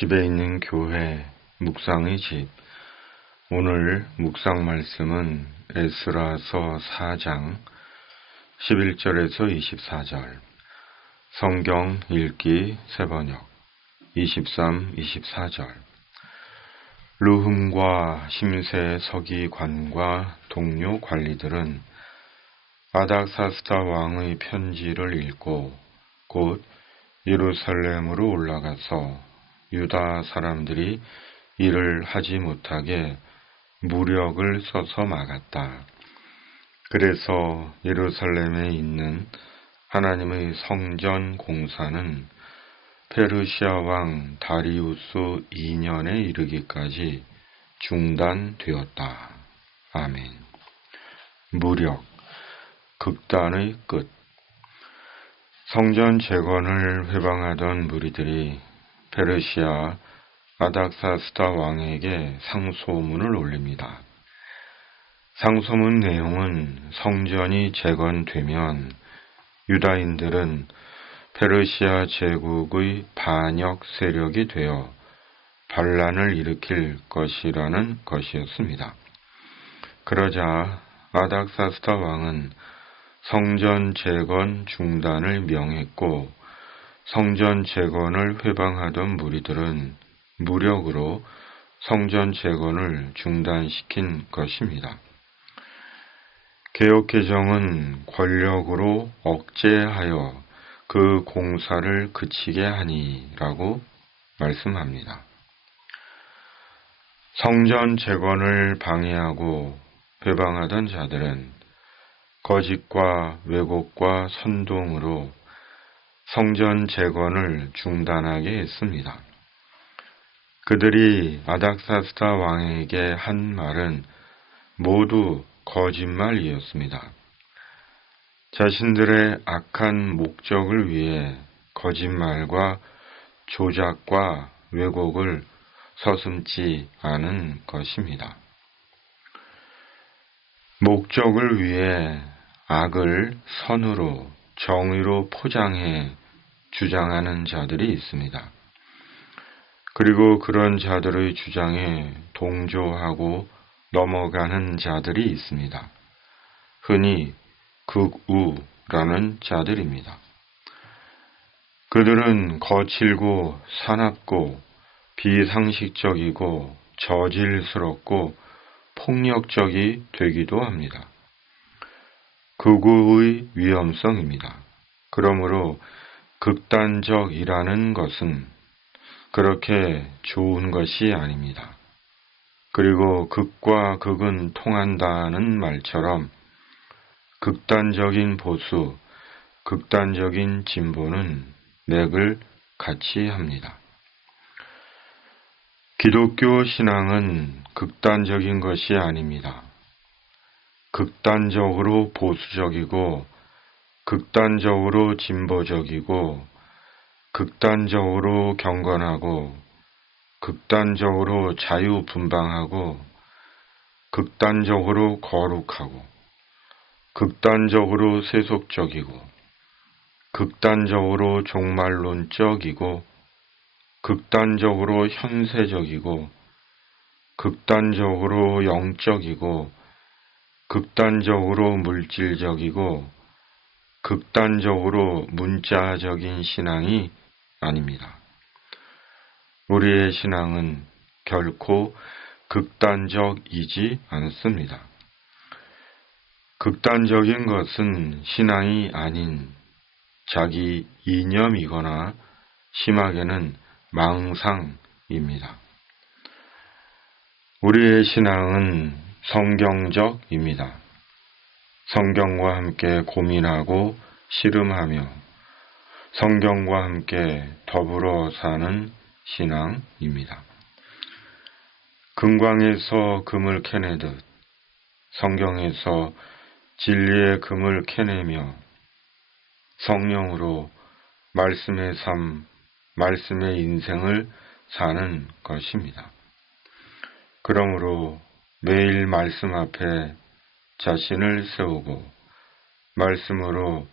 집에 있는 교회 묵상의 집. 오늘 묵상 말씀은 에스라서 4장 11절에서 24절. 성경 읽기 세번역. 23, 24절. 루흠과 심세 서기관과 동료 관리들은 아닥사스다 왕의 편지를 읽고 곧 예루살렘으로 올라가서 유다 사람들이 일을 하지 못하게 무력을 써서 막았다. 그래서 예루살렘에 있는 하나님의 성전 공사는 페르시아 왕 다리우스 2년에 이르기까지 중단되었다. 아멘. 무력, 극단의 끝. 성전 재건을 회방하던 무리들이 페르시아 아닥사스다 왕에게 상소문을 올립니다. 상소문 내용은 성전이 재건되면 유다인들은 페르시아 제국의 반역 세력이 되어 반란을 일으킬 것이라는 것이었습니다. 그러자 아닥사스다 왕은 성전 재건 중단을 명했고 성전 재건을 회방하던 무리들은 무력으로 성전 재건을 중단시킨 것입니다. 개혁개정은 권력으로 억제하여 그 공사를 그치게 하니라고 말씀합니다. 성전 재건을 방해하고 회방하던 자들은 거짓과 왜곡과 선동으로 성전 재건을 중단하게 했습니다. 그들이 아닥사스다 왕에게 한 말은 모두 거짓말이었습니다. 자신들의 악한 목적을 위해 거짓말과 조작과 왜곡을 서슴지 않은 것입니다. 목적을 위해 악을 선으로 정의로 포장해 주장하는 자들이 있습니다. 그리고 그런 자들의 주장에 동조하고 넘어가는 자들이 있습니다. 흔히 극우라는 자들입니다. 그들은 거칠고 사납고 비상식적이고 저질스럽고 폭력적이 되기도 합니다. 극우의 위험성입니다. 그러므로 극단적이라는 것은 그렇게 좋은 것이 아닙니다. 그리고 극과 극은 통한다는 말처럼 극단적인 보수, 극단적인 진보는 맥을 같이 합니다. 기독교 신앙은 극단적인 것이 아닙니다. 극단적으로 보수적이고, 극단적으로 진보적이고, 극단적으로 경건하고, 극단적으로 자유분방하고, 극단적으로 거룩하고, 극단적으로 세속적이고, 극단적으로 종말론적이고, 극단적으로 현세적이고, 극단적으로 영적이고, 극단적으로 물질적이고, 극단적으로 문자적인 신앙이 아닙니다. 우리의 신앙은 결코 극단적이지 않습니다. 극단적인 것은 신앙이 아닌 자기 이념이거나 심하게는 망상입니다. 우리의 신앙은 성경적입니다. 성경과 함께 고민하고 씨름하며 성경과 함께 더불어 사는 신앙입니다. 금광에서 금을 캐내듯 성경에서 진리의 금을 캐내며 성령으로 말씀의 삶, 말씀의 인생을 사는 것입니다. 그러므로 매일 말씀 앞에 자신을 세우고 말씀으로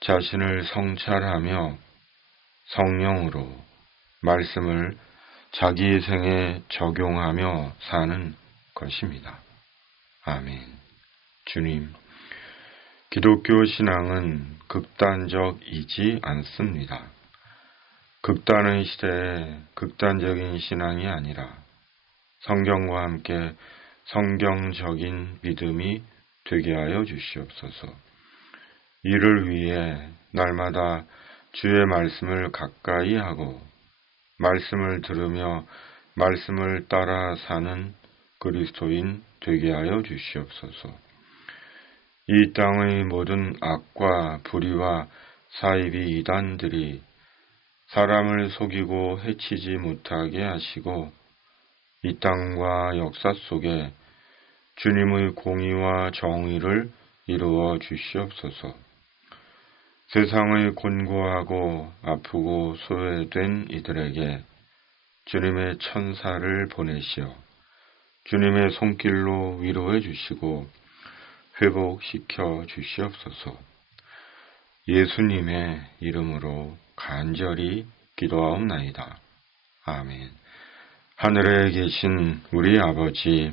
자신을 성찰하며 성령으로 말씀을 자기 생에 적용하며 사는 것입니다. 아멘. 주님, 기독교 신앙은 극단적이지 않습니다. 극단의 시대에 극단적인 신앙이 아니라 성경과 함께 성경적인 믿음이 되게 하여 주시옵소서. 이를 위해 날마다 주의 말씀을 가까이 하고 말씀을 들으며 말씀을 따라 사는 그리스도인 되게 하여 주시옵소서. 이 땅의 모든 악과 불의와 사이비 이단들이 사람을 속이고 해치지 못하게 하시고 이 땅과 역사 속에 주님의 공의와 정의를 이루어 주시옵소서. 세상의 곤고하고 아프고 소외된 이들에게 주님의 천사를 보내시어 주님의 손길로 위로해 주시고 회복시켜 주시옵소서. 예수님의 이름으로 간절히 기도하옵나이다. 아멘. 하늘에 계신 우리 아버지,